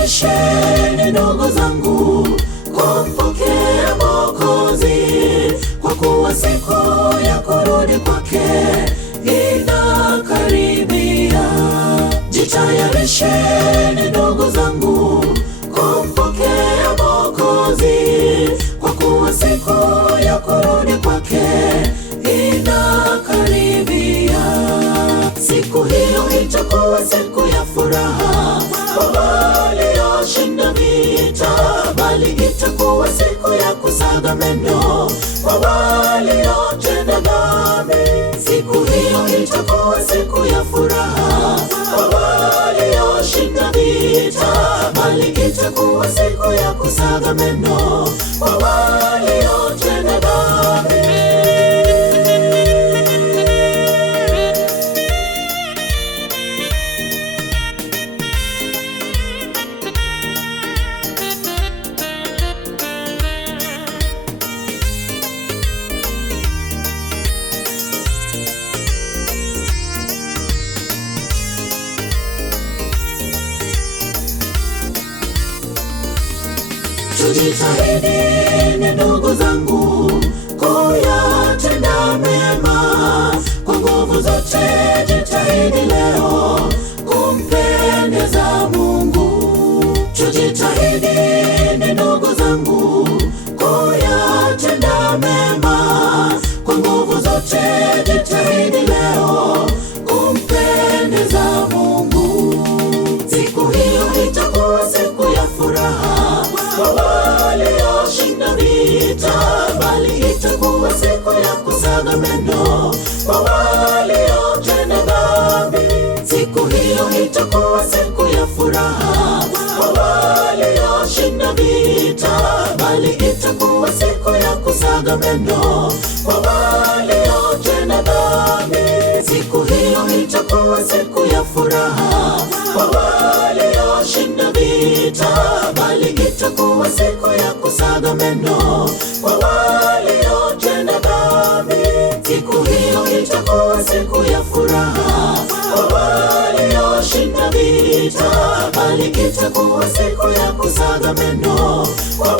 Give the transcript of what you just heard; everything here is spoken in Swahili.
Jitayarisheni ndugu zangu kumpokea Mwokozi, kwa kuwa siku ya kurudi kwake inakaribia. Jitayarisheni ndugu zangu kumpokea Mwokozi, kwa kuwa siku ya kurudi kwake inakaribia. Siku hiyo itakuwa siku ya furaha kwa walioshinda vita, bali itakuwa siku ya kusaga meno kwa waliotenda dhambi. Siku hiyo itakuwa siku ya furaha kwa walioshinda vita, bali itakuwa siku ya kusaga meno kwa waliotenda dhambi. Tujitahidini ndugu zangu kuyatenda mema kwa nguvu zote. Jitahidi leo kumpendeza Mungu. Tujitahidini ndugu zangu kuyatenda mema kwa nguvu zote. Jitahidi leo kumpendeza Mungu. Siku hiyo itakuwa siku ya furaha kwa walioshinda vita, bali itakuwa siku ya kusaga meno kwa waliotenda dhambi. Siku hiyo itakuwa siku ya furaha kwa walioshinda vita, bali itakuwa siku ya kusaga meno kwa waliotenda dhambi. Siku hiyo itakuwa siku ya furaha kwa walioshinda vita, bali itakuwa siku ya kusaga meno kwa waliotenda dhambi. Siku hiyo itakuwa siku ya furaha kwa walioshinda vita, bali itakuwa siku ya kusaga meno kwa